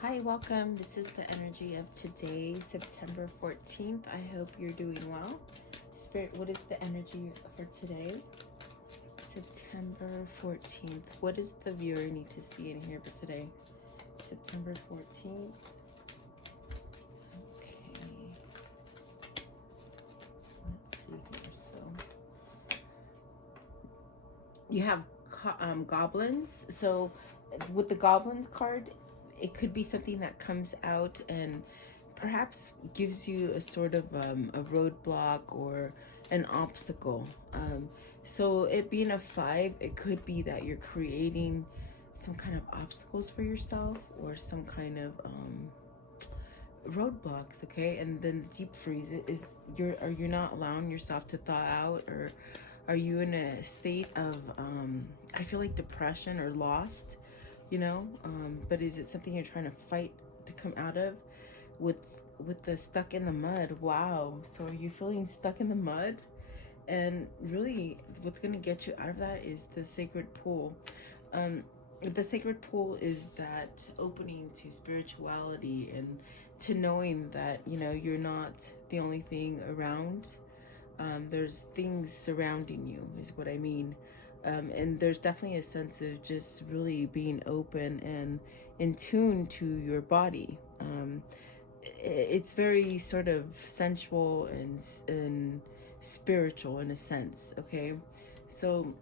Hi, welcome. This is the energy of today, September 14th. I hope you're doing well. Spirit, what is the energy for today? September 14th. What does the viewer need to see in here for today? September 14th. Okay. Let's see here. So you have goblins. So with the goblins card, it could be something that comes out and perhaps gives you a sort of a roadblock or an obstacle. So it being a 5, it could be that you're creating some kind of obstacles for yourself or some kind of roadblocks. Okay, and then the deep freeze is you're not allowing yourself to thaw out, or are you in a state of I feel like depression or lost, but is it something you're trying to fight to come out of? With the stuck in the mud. Wow. So are you feeling stuck in the mud? And really what's going to get you out of that is the sacred pool. The sacred pool is that opening to spirituality and to knowing that you're not the only thing around. There's things surrounding you is what I mean. And there's definitely a sense of just really being open and in tune to your body. It's very sort of sensual and spiritual in a sense, okay? So,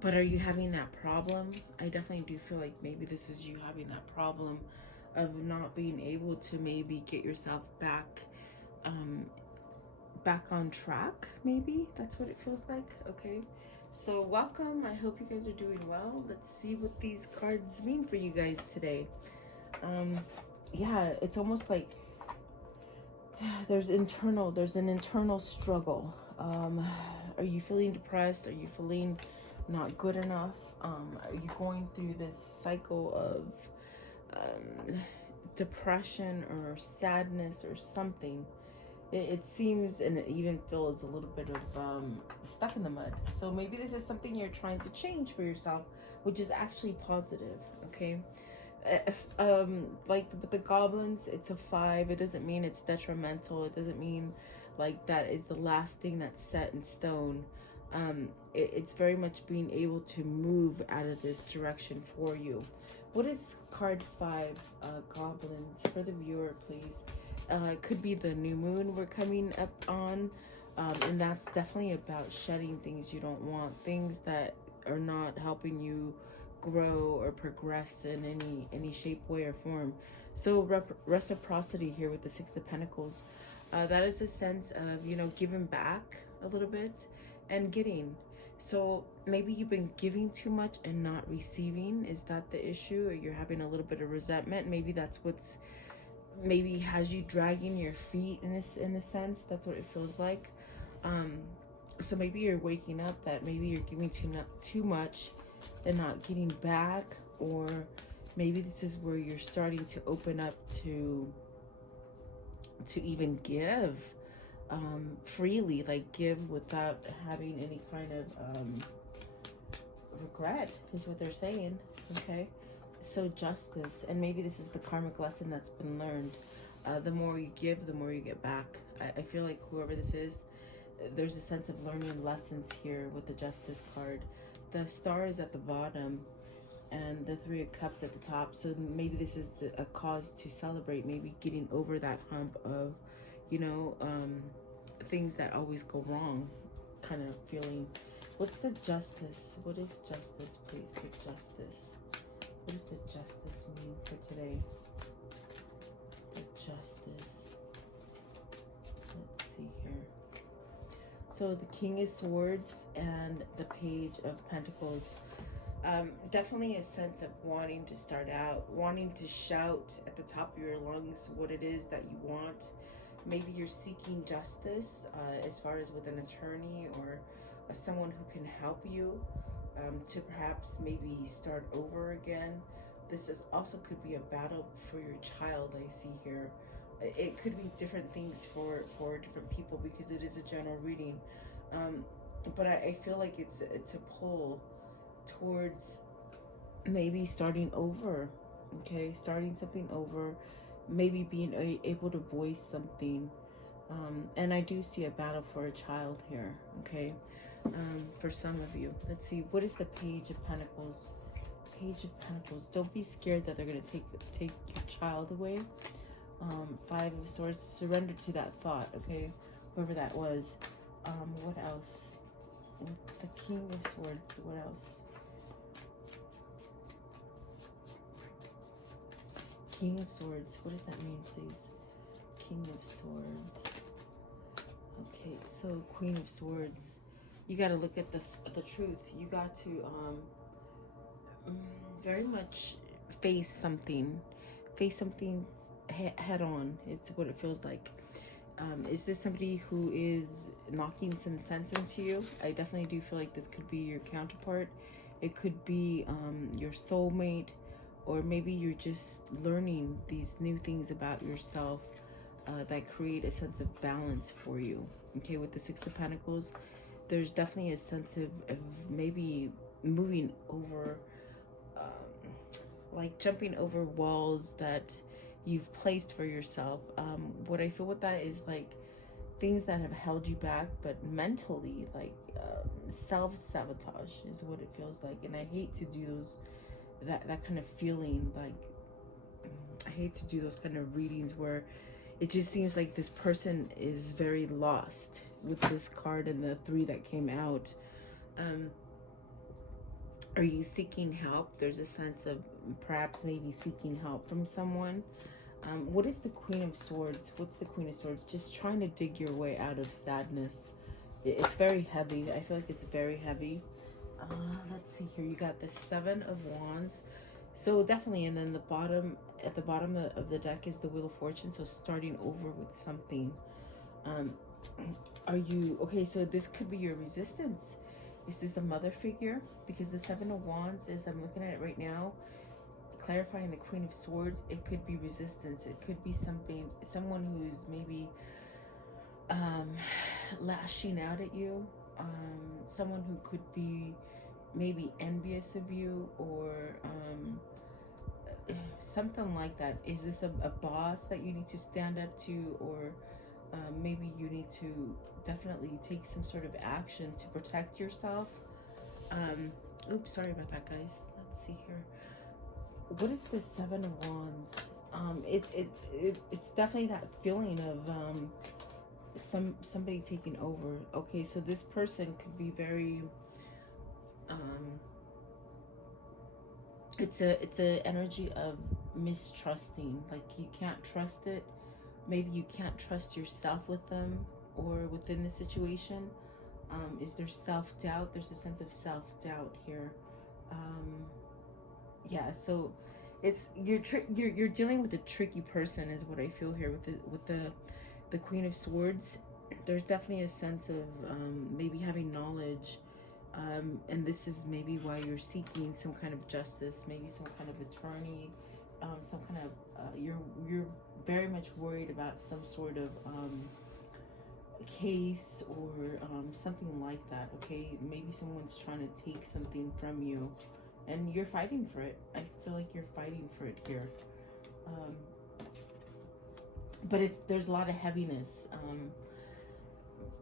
but are you having that problem? I definitely do feel like maybe this is you having that problem of not being able to maybe get yourself back on track. Maybe that's what it feels like. Okay, so welcome. I hope you guys are doing well. Let's see what these cards mean for you guys today. Yeah, it's almost like there's an internal struggle. Are you feeling depressed? Are you feeling not good enough? Are you going through this cycle of depression or sadness or something? It seems, and it even feels a little bit of stuck in the mud. So maybe this is something you're trying to change for yourself, which is actually positive. Okay. Like with the goblins, it's a 5. It doesn't mean it's detrimental. It doesn't mean like that is the last thing that's set in stone. It's very much being able to move out of this direction for you. What is card 5, goblins, for the viewer, please? It could be the new moon we're coming up on, and that's definitely about shedding things you don't want, things that are not helping you grow or progress in any shape, way, or form. So reciprocity here with the 6 of Pentacles, that is a sense of giving back a little bit and getting. So maybe you've been giving too much and not receiving. Is that the issue? Or you're having a little bit of resentment? Maybe that's what's maybe has you dragging your feet in a sense. That's what it feels like. So maybe you're waking up that maybe you're giving too much and not getting back, or maybe this is where you're starting to open up to even give freely, like give without having any kind of regret is what they're saying. Okay, so justice, and maybe this is the karmic lesson that's been learned. The more you give, the more you get back. I feel like whoever this is, there's a sense of learning lessons here with the justice card. The star is at the bottom and the 3 of cups at the top. So maybe this is a cause to celebrate, maybe getting over that hump of things that always go wrong kind of feeling. What's the justice? What is justice, please? The justice. What does the justice mean for today? The justice. Let's see here. So the King of Swords and the Page of Pentacles. Definitely a sense of wanting to start out, wanting to shout at the top of your lungs what it is that you want. Maybe you're seeking justice as far as with an attorney or someone who can help you to perhaps maybe start over again. This is also could be a battle for your child, I see here. It could be different things for different people because it is a general reading. But I feel like it's a pull towards maybe starting over Okay, starting something over, maybe being able to voice something. And I do see a battle for a child here, okay? For some of you. Let's see, what is the Page of Pentacles? Page of Pentacles. Don't be scared that they're going to take your child away. Five of Swords. Surrender to that thought, okay? Whoever that was. What else? With the King of Swords. What else? King of Swords. What does that mean, please? King of Swords. Okay, so Queen of Swords. You got to look at the truth. You got to very much face something head on. It's what it feels like. Is this somebody who is knocking some sense into you? I definitely do feel like this could be your counterpart. It could be your soulmate, or maybe you're just learning these new things about yourself that create a sense of balance for you. Okay, with the Six of Pentacles, there's definitely a sense of maybe moving over, like jumping over walls that you've placed for yourself. What I feel with that is like things that have held you back, but mentally, like self-sabotage is what it feels like. And I hate to do those, that kind of feeling. Like, I hate to do those kind of readings where it just seems like this person is very lost with this card and the three that came out. Are you seeking help? There's a sense of perhaps maybe seeking help from someone. What is the Queen of Swords? What's the Queen of Swords? Just trying to dig your way out of sadness. It's very heavy. I feel like it's very heavy. Let's see here. You got the Seven of Wands. So definitely, and then at the bottom of the deck is the Wheel of Fortune. So starting over with something. Are you, okay, so this could be your resistance. Is this a mother figure? Because the Seven of Wands is, I'm looking at it right now, clarifying the Queen of Swords. It could be resistance. It could be someone who's maybe lashing out at you. Someone who could be maybe envious of you, or something like that. Is this a boss that you need to stand up to, or maybe you need to definitely take some sort of action to protect yourself? Oops, sorry about that, guys. Let's see here. What is the Seven of Wands? It's definitely that feeling of somebody taking over. Okay, so this person could be very it's a energy of mistrusting. Like, you can't trust it. Maybe you can't trust yourself with them or within the situation. Is there self-doubt? There's a sense of self-doubt here. Yeah, so it's you're dealing with a tricky person is what I feel here with the Queen of Swords. There's definitely a sense of maybe having knowledge, and this is maybe why you're seeking some kind of justice, maybe some kind of attorney, some kind of you're very much worried about some sort of case or something like that. Okay, maybe someone's trying to take something from you, and you're fighting for it. I feel like you're fighting for it here. But there's a lot of heaviness.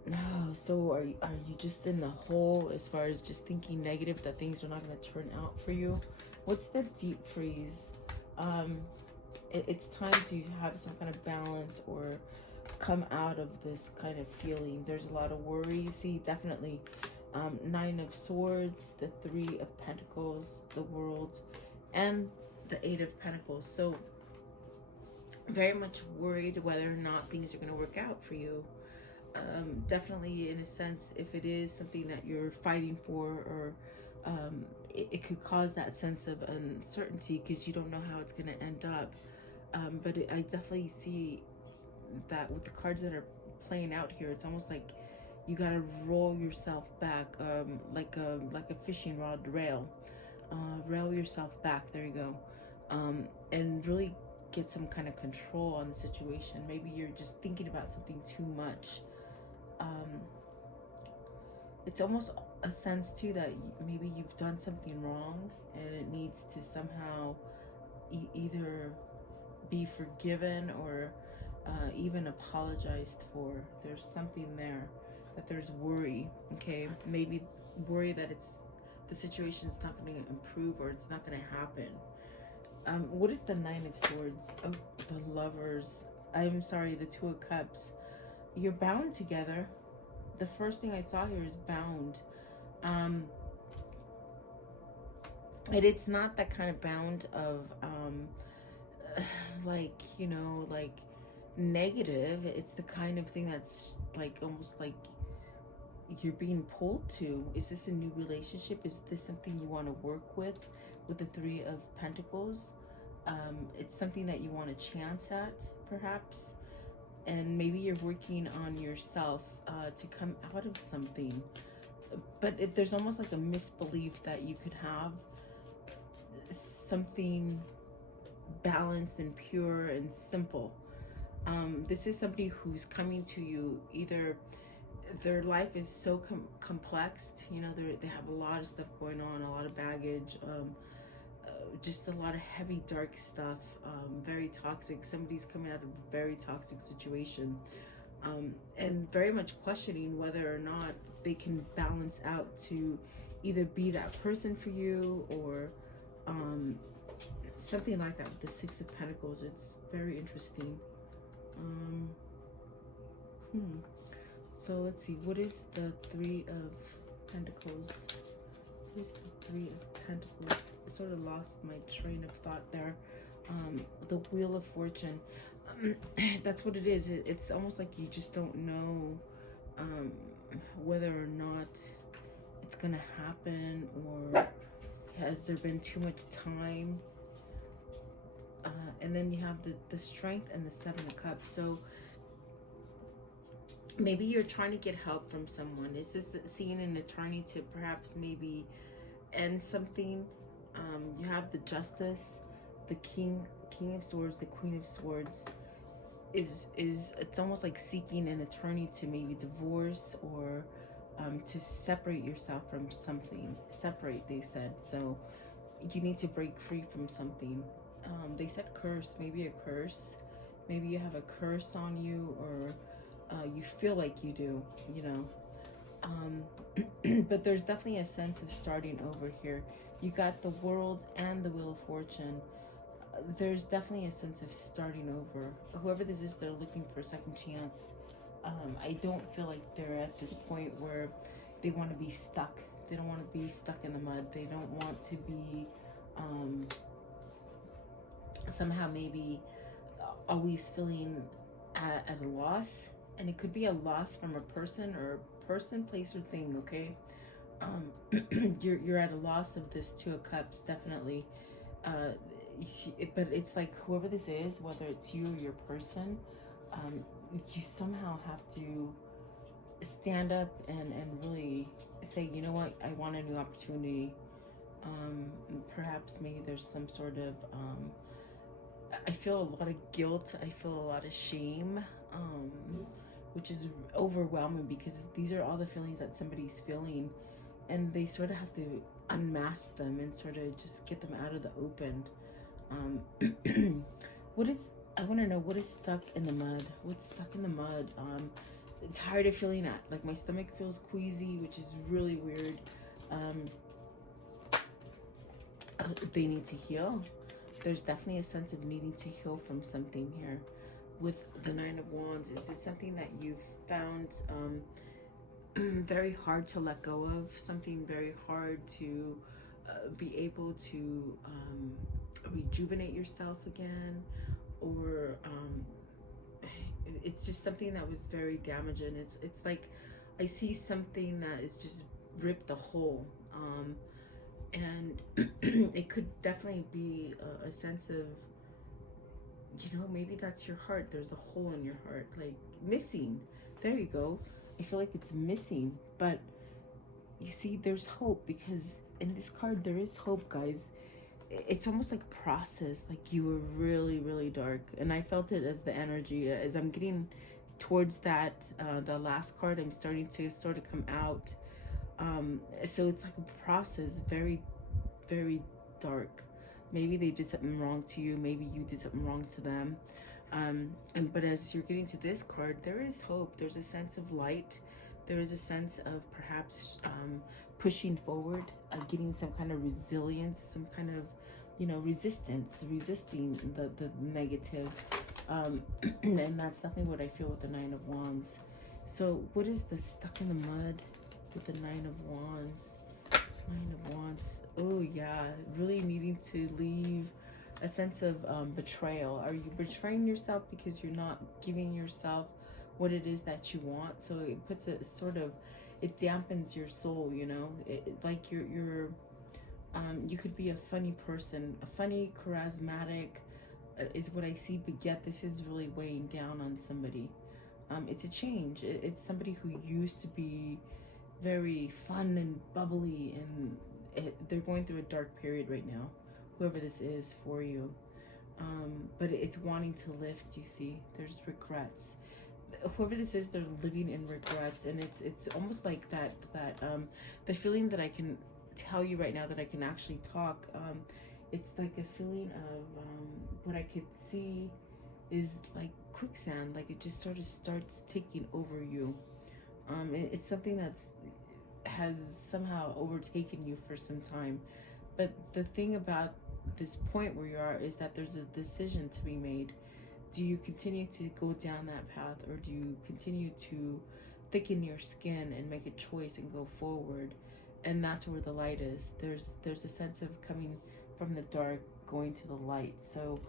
No, so are you just in the hole as far as just thinking negative that things are not going to turn out for you? What's the deep freeze? It's time to have some kind of balance or come out of this kind of feeling. There's a lot of worry. See, definitely Nine of Swords, the Three of Pentacles, the World, and the Eight of Pentacles. So very much worried whether or not things are going to work out for you. Definitely, in a sense, if it is something that you're fighting for, or it could cause that sense of uncertainty because you don't know how it's going to end up. But I definitely see that with the cards that are playing out here, it's almost like you got to roll yourself back, like a fishing rod rail. Rail yourself back. There you go. And really get some kind of control on the situation. Maybe you're just thinking about something too much. It's almost a sense too that maybe you've done something wrong and it needs to somehow either be forgiven or even apologized for. There's something there, that there's worry, okay? Maybe worry that the situation's not going to improve or it's not going to happen. What is the Nine of Swords? Oh, the Lovers. I'm sorry, the Two of Cups. You're bound together. The first thing I saw here is bound. And it's not that kind of bound of like, you know, like negative. It's the kind of thing that's like almost like you're being pulled to. Is this a new relationship? Is this something you want to work with the Three of Pentacles? It's something that you want a chance at, perhaps, and maybe you're working on yourself to come out of something. But there's almost like a misbelief that you could have something balanced and pure and simple. This is somebody who's coming to you, either their life is so complex, you know, they have a lot of stuff going on, a lot of baggage, just a lot of heavy, dark stuff, very toxic. Somebody's coming out of a very toxic situation, and very much questioning whether or not they can balance out to either be that person for you or something like that with the Six of Pentacles. It's very interesting. So let's see, what is the Three of Pentacles? What is the Three of Pentacles? I sort of lost my train of thought there. The Wheel of Fortune. That's what it is. It's almost like you just don't know whether or not it's gonna happen, or has there been too much time. And then you have the Strength and the Seven of Cups. So maybe you're trying to get help from someone. Is this seeing an attorney to perhaps maybe end something? You have the Justice, the King of Swords, the Queen of Swords. It's almost like seeking an attorney to maybe divorce or to separate yourself from something. Separate, they said. So you need to break free from something. They said curse, maybe a curse. Maybe you have a curse on you, or you feel like you do, you know. But there's definitely a sense of starting over here. You got the World and the Wheel of Fortune. There's definitely a sense of starting over. Whoever this is, they're looking for a second chance. I don't feel like they're at this point where they want to be stuck. They don't want to be stuck in the mud. They don't want to be somehow maybe always feeling at a loss. And it could be a loss from a person, place, or thing, okay? You're at a loss of this Two of Cups, definitely. But it's like whoever this is, whether it's you or your person, you somehow have to stand up and really say, you know what, I want a new opportunity. Perhaps maybe there's some sort of I feel a lot of guilt, I feel a lot of shame, which is overwhelming, because these are all the feelings that somebody's feeling, and they sort of have to unmask them and sort of just get them out of the open. I want to know, what is stuck in the mud? What's stuck in the mud? Tired of feeling that, like my stomach feels queasy, which is really weird. They need to heal. There's definitely a sense of needing to heal from something here. With the Nine of Wands, is it something that you've found very hard to let go of? Something very hard to be able to rejuvenate yourself again? Or it's just something that was very damaging. It's like I see something that is just ripped a hole. And it could definitely be a sense of, you know, maybe that's your heart. There's a hole in your heart, like missing. There you go. I feel like it's missing, but you see, there's hope, because in this card there is hope, guys. It's almost like a process. Like you were really, really dark, and I felt it as the energy. As I'm getting towards that, the last card, I'm starting to sort of come out. So it's like a process, very, very dark. Maybe they did something wrong to you. Maybe you did something wrong to them. But as you're getting to this card, there is hope. There's a sense of light. There is a sense of perhaps pushing forward, getting some kind of resilience, some kind of, you know, resisting the negative. And that's definitely what I feel with the Nine of Wands. So what is the stuck in the mud with the Nine of Wands? Nine of Wands. Oh yeah, really needing to leave. A sense of betrayal. Are you betraying yourself because you're not giving yourself what it is that you want? So it puts a sort of, it dampens your soul, you know. Like you could be a funny person, a funny, charismatic, is what I see, but yet this is really weighing down on somebody. It's a change. It's somebody who used to be very fun and bubbly, and they're going through a dark period right now, whoever this is for you. But it's wanting to lift, you see. There's regrets. Whoever this is, they're living in regrets, and it's almost like that the feeling that I can tell you right now, that I can actually talk, it's like a feeling of what I could see is like quicksand, like it just sort of starts taking over you. It's something has somehow overtaken you for some time. But the thing about this point where you are is that there's a decision to be made. Do you continue to go down that path, or do you continue to thicken your skin and make a choice and go forward? And that's where the light is. There's a sense of coming from the dark, going to the light. So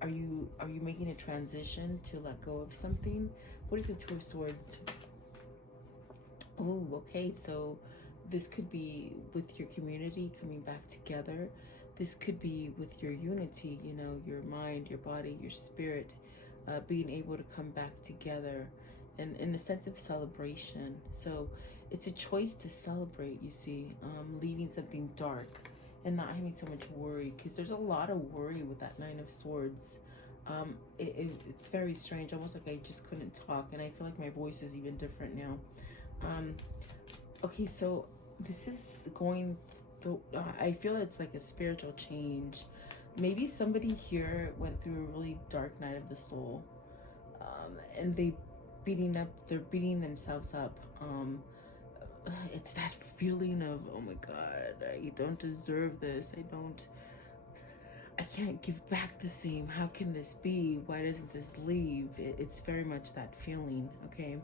are you making a transition to let go of something? What is the Two of Swords? Oh, okay, so this could be with your community coming back together. This could be with your unity, you know, your mind, your body, your spirit, being able to come back together, and in a sense of celebration. So it's a choice to celebrate, you see, leaving something dark and not having so much worry, because there's a lot of worry with that Nine of Swords. It's very strange, almost like I just couldn't talk, and I feel like my voice is even different now. Okay, so this is going through, I feel it's like a spiritual change. Maybe somebody here went through a really dark night of the soul, and they're beating themselves up. It's that feeling of, oh my God, I don't deserve this. I can't give back the same. How can this be? Why doesn't this leave? It's very much that feeling. Okay.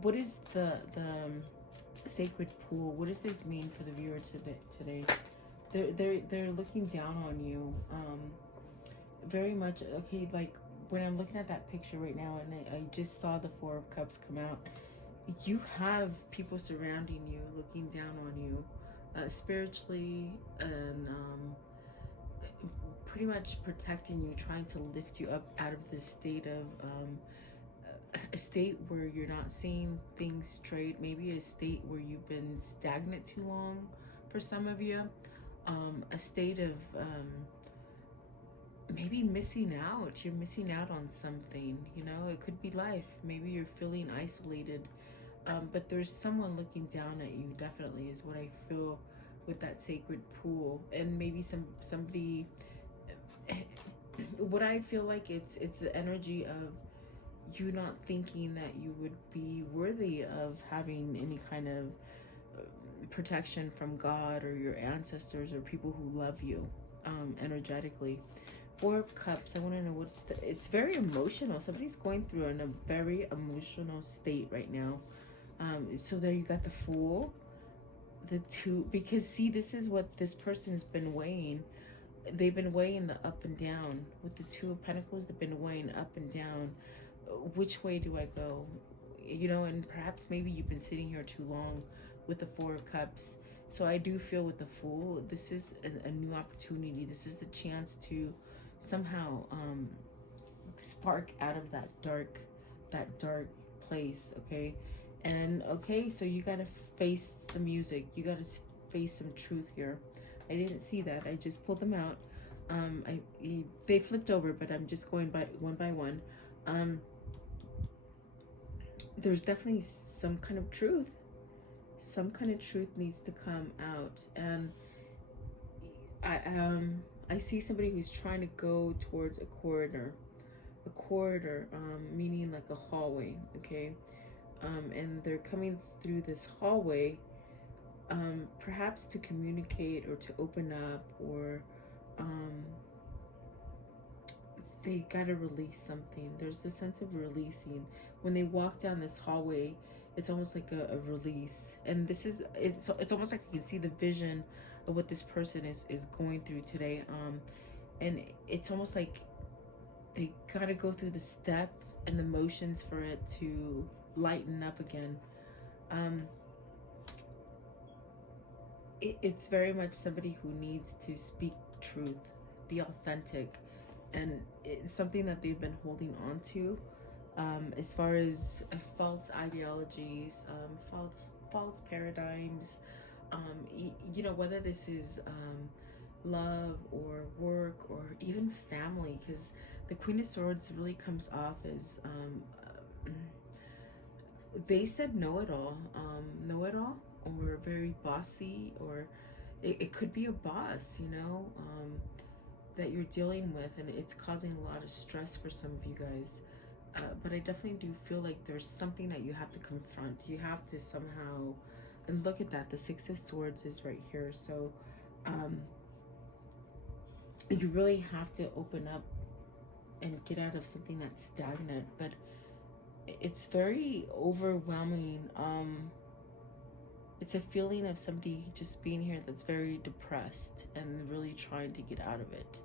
What is the sacred pool? What does this mean for the viewer today? They're looking down on you. Very much. Okay, like when I'm looking at that picture right now, and I just saw the Four of Cups come out. You have people surrounding you, looking down on you, spiritually, and pretty much protecting you, trying to lift you up out of this state of a state where you're not seeing things straight, maybe a state where you've been stagnant too long for some of you, a state of maybe missing out. You're missing out on something, you know. It could be life. Maybe you're feeling isolated, but there's someone looking down at you, definitely, is what I feel with that sacred pool. And maybe somebody, what I feel like it's the energy of you not thinking that you would be worthy of having any kind of protection from God or your ancestors or people who love you energetically. Four of Cups, I want to know it's very emotional. Somebody's going through in a very emotional state right now. So there you got the Fool, the Two, because see, this is what this person has been weighing. They've been weighing the up and down. With the Two of Pentacles, they've been weighing up and down. Which way do I go? You know, and perhaps maybe you've been sitting here too long with the Four of Cups. So I do feel with the Fool, this is a new opportunity. This is a chance to somehow spark out of that dark place. Okay. And okay, so you got to face the music. You got to face some truth here. I didn't see that. I just pulled them out. They flipped over, but I'm just going by one. There's definitely some kind of truth. Some kind of truth needs to come out. And I see somebody who's trying to go towards a corridor. A corridor, meaning like a hallway, okay? And they're coming through this hallway, perhaps to communicate or to open up, or they gotta release something. There's a sense of releasing. When they walk down this hallway, it's almost like a release. And this is, it's almost like you can see the vision of what this person is going through today. And it's almost like they gotta go through the step and the motions for it to lighten up again. It's very much somebody who needs to speak truth, be authentic, and it's something that they've been holding on to, as far as false ideologies, false paradigms, you know, whether this is love or work or even family, because the Queen of Swords really comes off as they said know-it-all, or very bossy, or it could be a boss, you know, that you're dealing with, and it's causing a lot of stress for some of you guys. But I definitely do feel like there's something that you have to confront. You have to somehow, and look at that, the Six of Swords is right here. So you really have to open up and get out of something that's stagnant. But it's very overwhelming. It's a feeling of somebody just being here that's very depressed and really trying to get out of it.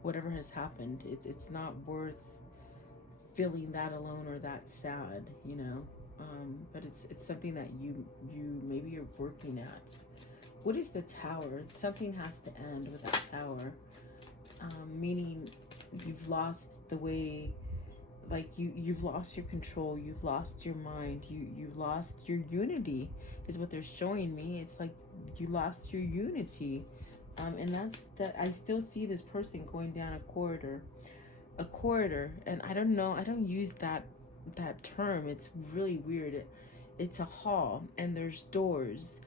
Whatever has happened, it's not worth feeling that alone or that sad, you know. But it's something that you maybe you're working at. What is the Tower? Something has to end with that Tower, meaning you've lost the way. Like you've lost your control, you've lost your mind, you've lost your unity, is what they're showing me. It's like you lost your unity, and that's that. I still see this person going down a corridor, and I don't know. I don't use that term. It's really weird. It's a hall, and there's doors.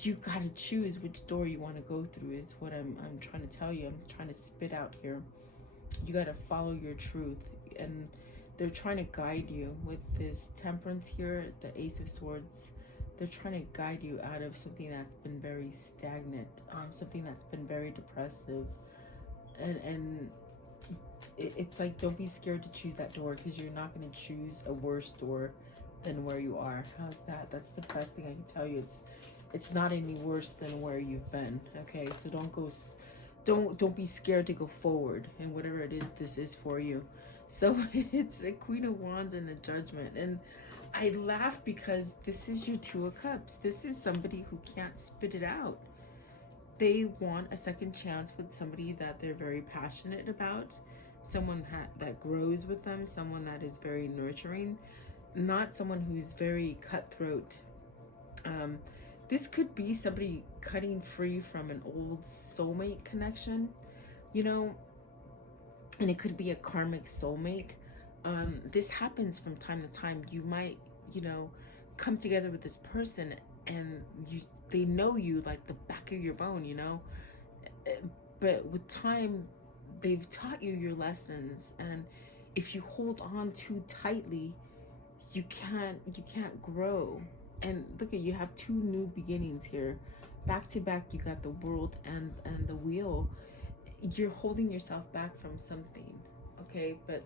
You gotta choose which door you want to go through. Is what I'm trying to tell you. I'm trying to spit out here. You gotta follow your truth. And they're trying to guide you with this Temperance here, the Ace of Swords. They're trying to guide you out of something that's been very stagnant, something that's been very depressive, and it's like, don't be scared to choose that door, because you're not going to choose a worse door than where you are. How's that? That's the best thing I can tell you. It's not any worse than where you've been. Okay, so don't be scared to go forward, and whatever it is, this is for you. So it's a Queen of Wands and the Judgment. And I laugh because this is your Two of Cups. This is somebody who can't spit it out. They want a second chance with somebody that they're very passionate about, someone that grows with them, someone that is very nurturing, not someone who's very cutthroat. This could be somebody cutting free from an old soulmate connection, you know, and it could be a karmic soulmate. This happens from time to time. You might, you know, come together with this person and they know you like the back of your bone, you know, but with time they've taught you your lessons, and if you hold on too tightly, you can't grow. And look at, you have two new beginnings here, back to back. You got the World and the Wheel. You're holding yourself back from something, okay? But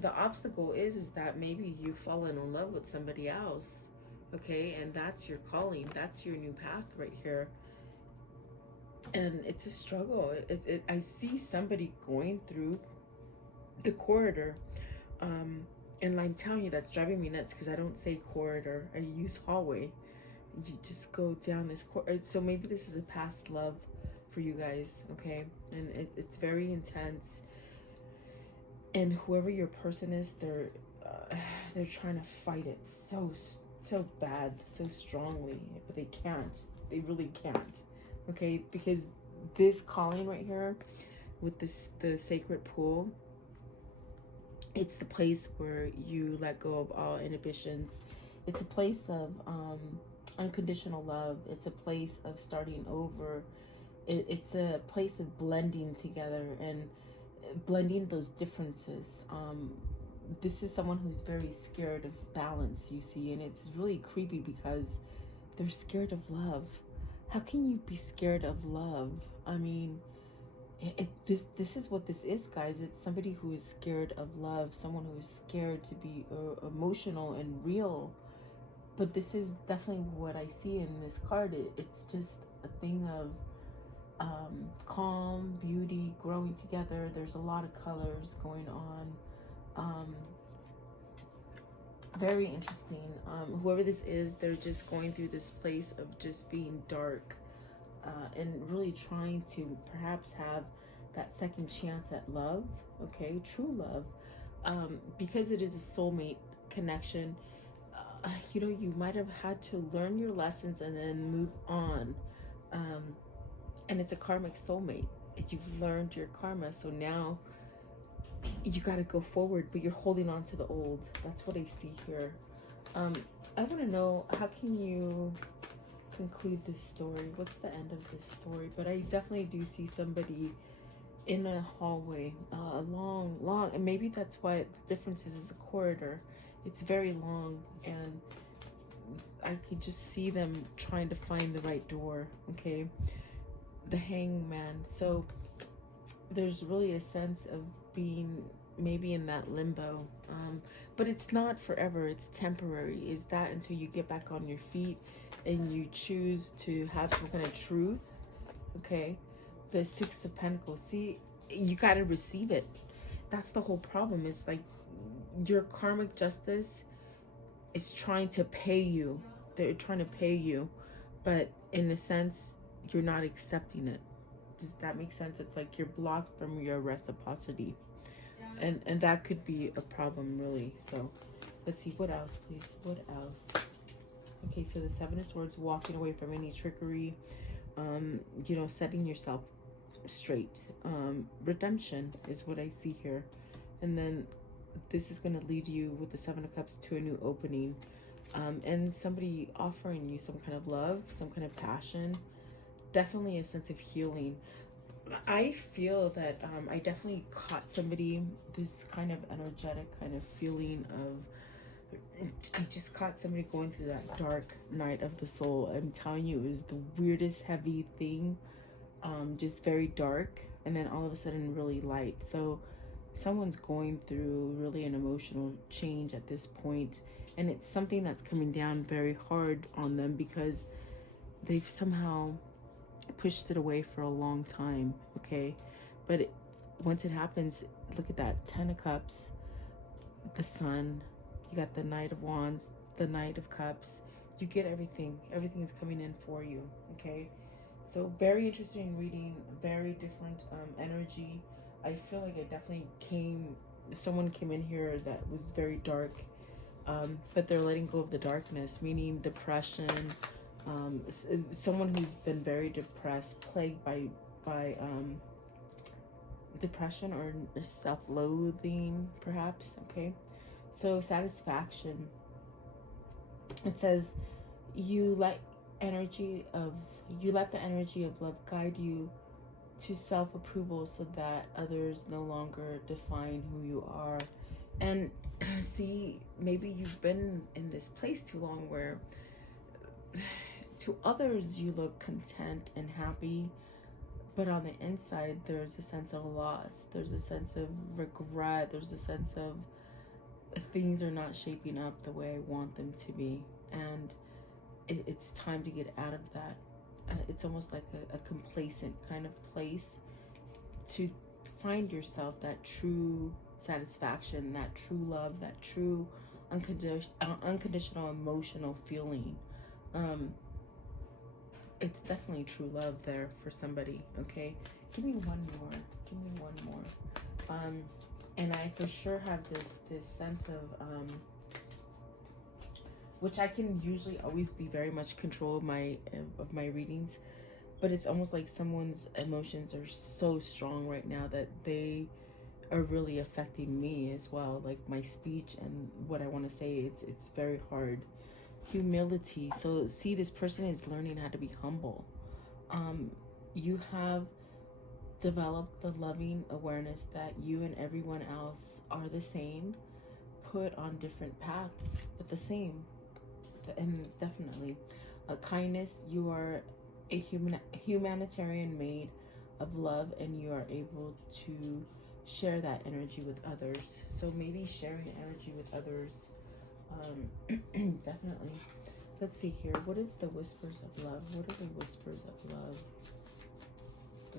the obstacle is that maybe you've fallen in love with somebody else, okay? And that's your calling. That's your new path right here. And it's a struggle. I see somebody going through the corridor, and I'm telling you, that's driving me nuts, because I don't say corridor. I use hallway. You just go down this corridor. So maybe this is a past love for you guys, okay? And it's very intense. And whoever your person is, they're trying to fight it so bad, so strongly, but they can't. They really can't, okay? Because this calling right here with the sacred pool, it's the place where you let go of all inhibitions. It's a place of unconditional love. It's a place of starting over. It's a place of blending together and blending those differences. This is someone who's very scared of balance, you see, and it's really creepy because they're scared of love. How can you be scared of love? I mean, this is what this is, guys. It's somebody who is scared of love, someone who is scared to be emotional and real. But this is definitely what I see in this card. It's just a thing of calm, beauty, growing together. There's a lot of colors going on. Very interesting. Whoever this is, they're just going through this place of just being dark and really trying to perhaps have that second chance at love, okay, true love, because it is a soulmate connection. You know, you might have had to learn your lessons and then move on. And it's a karmic soulmate. You've learned your karma, so now you got to go forward, but you're holding on to the old. That's what I see here. I want to know, how can you conclude this story? What's the end of this story? But I definitely do see somebody in a hallway, long, and maybe that's why the difference is a corridor. It's very long, and I can just see them trying to find the right door. Okay, the hangman. So there's really a sense of being maybe in that limbo, but it's not forever. It's temporary. Is that until you get back on your feet and you choose to have some kind of truth? Okay, the Six of Pentacles. See, you got to receive it. That's the whole problem. It's like your karmic justice is trying to pay you. They're trying to pay you, but in a sense, you're not accepting it. Does that make sense? It's like you're blocked from your reciprocity, and that could be a problem, really. So let's see, what else, please? What else? Okay, so the Seven of Swords, walking away from any trickery, you know, setting yourself straight. Redemption is what I see here. And then this is going to lead you with the Seven of Cups to a new opening, and somebody offering you some kind of love, some kind of passion, definitely a sense of healing. I feel that I definitely caught somebody, this kind of energetic kind of feeling of, I just caught somebody going through that dark night of the soul. I'm telling you, it was the weirdest heavy thing, just very dark, and then all of a sudden really light. So someone's going through really an emotional change at this point, and it's something that's coming down very hard on them because they've somehow pushed it away for a long time. Okay, but once it happens, look at that, 10 of Cups, the Sun, you got the Knight of Wands, the Knight of Cups. You get everything is coming in for you. Okay, so very interesting reading, very different energy. I feel like I definitely someone came in here that was very dark, but they're letting go of the darkness, meaning depression, someone who's been very depressed, plagued by depression or self-loathing, perhaps. Okay, so satisfaction. It says you let the energy of love guide you to self-approval so that others no longer define who you are. And see, maybe you've been in this place too long where to others you look content and happy, but on the inside there's a sense of loss, there's a sense of regret, there's a sense of things are not shaping up the way I want them to be, and it's time to get out of that. It's almost like a complacent kind of place to find yourself that true satisfaction, that true love, that true unconditional emotional feeling. It's definitely true love there for somebody. Okay, give me one more. And I for sure have this sense of which I can usually always be very much control of my readings, but it's almost like someone's emotions are so strong right now that they are really affecting me as well, like my speech and what I want to say. It's very hard. Humility. So see, this person is learning how to be humble. You have developed the loving awareness that you and everyone else are the same, put on different paths, but the same. And definitely kindness, you are a humanitarian made of love, and you are able to share that energy with others. So maybe sharing energy with others, definitely. Let's see here. What is the whispers of love? What are the whispers of love?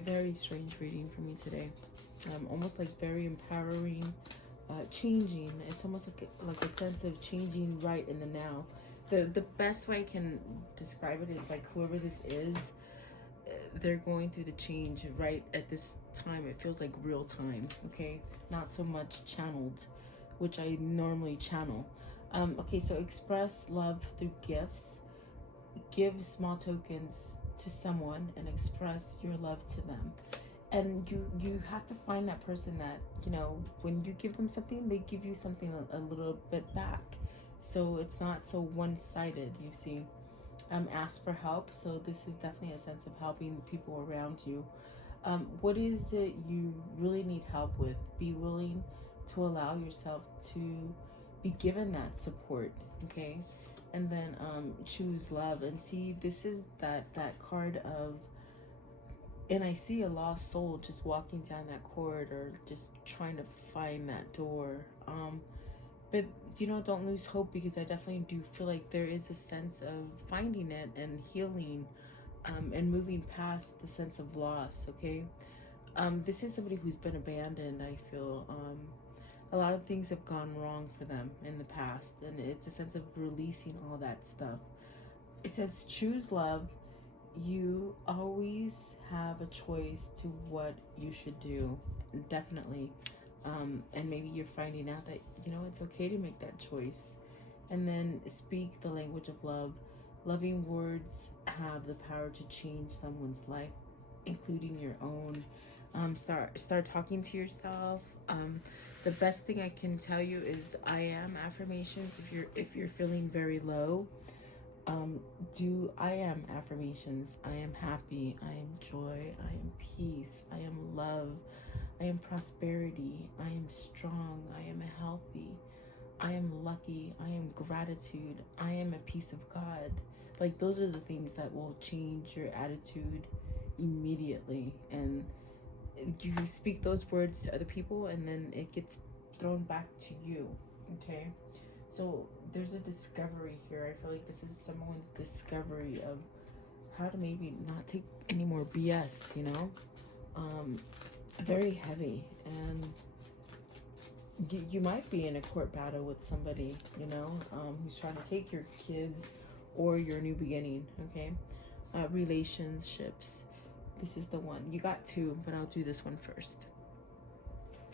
Very strange reading for me today. Almost like very empowering, changing. It's almost like a sense of changing right in the now. The best way I can describe it is like whoever this is, they're going through the change right at this time. It feels like real time, okay? Not so much channeled, which I normally channel. Okay, so express love through gifts. Give small tokens to someone and express your love to them. And you have to find that person that, you know, when you give them something, they give you something a little bit back. So it's not so one-sided, you see. Ask for help. So this is definitely a sense of helping the people around you. What is it you really need help with? Be willing to allow yourself to be given that support, okay? And then choose love. And see, this is that card of, and I see a lost soul just walking down that corridor, just trying to find that door. But, you know, don't lose hope, because I definitely do feel like there is a sense of finding it and healing, and moving past the sense of loss, okay? This is somebody who's been abandoned, I feel. A lot of things have gone wrong for them in the past, and it's a sense of releasing all that stuff. It says, choose love. You always have a choice to what you should do, definitely. And maybe you're finding out that, you know, it's okay to make that choice. And then speak the language of love. Loving words have the power to change someone's life, including your own. Start talking to yourself. The best thing I can tell you is I am affirmations. If you're feeling very low, do I am affirmations. I am happy. I am joy. I am peace. I am love. I am prosperity. I am strong. I am healthy. I am lucky. I am gratitude. I am a piece of God. Like, those are the things that will change your attitude immediately. And you speak those words to other people, and then it gets thrown back to you, okay? So there's a discovery here. I feel like this is someone's discovery of how to maybe not take any more BS, you know? Very heavy. And you might be in a court battle with somebody, you know, who's trying to take your kids or your new beginning, okay? Relationships. This is the one. You got two, but I'll do this one first.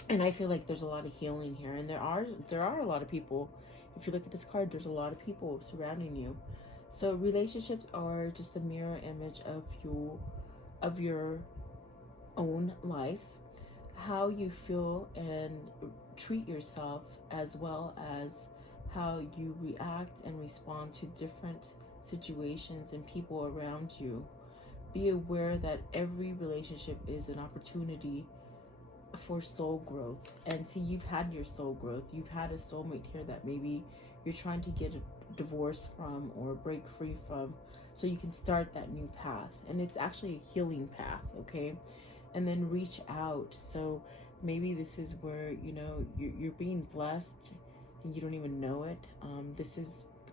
And I feel like there's a lot of healing here. And there are a lot of people. If you look at this card, there's a lot of people surrounding you. So relationships are just a mirror image of your own life. How you feel and treat yourself, as well as how you react and respond to different situations and people around you. Be aware that every relationship is an opportunity for soul growth. And see, you've had your soul growth. You've had a soulmate here that maybe you're trying to get a divorce from or break free from, so you can start that new path. And it's actually a healing path, okay? And then reach out. So maybe this is where, you know, you're being blessed and you don't even know it.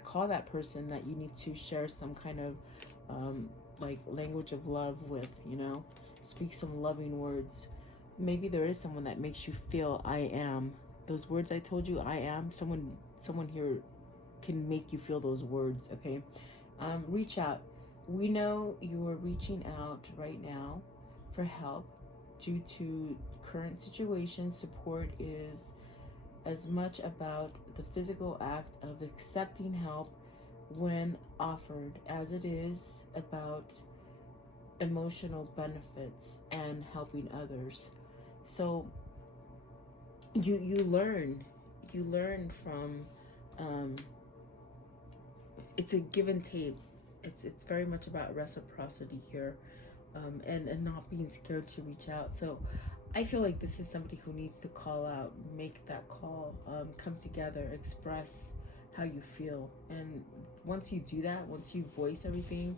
Call that person that you need to share some kind of like language of love with, you know, speak some loving words. Maybe there is someone that makes you feel I am. Those words I told you, I am, someone here can make you feel those words, okay? Reach out. We know you are reaching out right now for help due to current situation. Support is as much about the physical act of accepting help when offered as it is about emotional benefits and helping others. So you learn from it's a give and take. It's very much about reciprocity here. and not being scared to reach out. So I feel like this is somebody who needs to call out, make that call, come together, express how you feel. And once you do that, once you voice everything,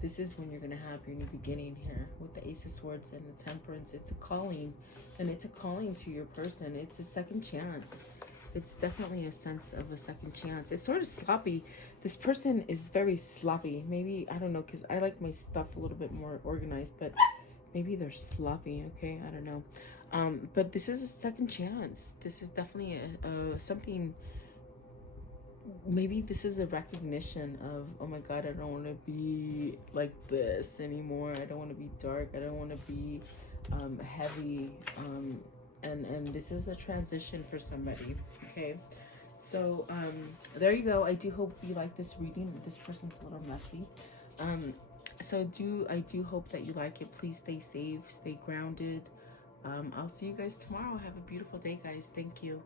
this is when you're going to have your new beginning here with the Ace of Swords and the Temperance. It's a calling, and it's a calling to your person. It's a second chance. It's definitely a sense of a second chance. It's sort of sloppy. This person is very sloppy. Maybe, I don't know, because I like my stuff a little bit more organized, but maybe they're sloppy, okay? I don't know. But this is a second chance. This is definitely something. Maybe this is a recognition of, oh my God, I don't want to be like this anymore. I don't want to be dark. I don't want to be heavy. And this is a transition for somebody, okay? So there you go. I do hope you like this reading. This person's a little messy. I do hope that you like it. Please stay safe, stay grounded. I'll see you guys tomorrow. Have a beautiful day, guys. Thank you.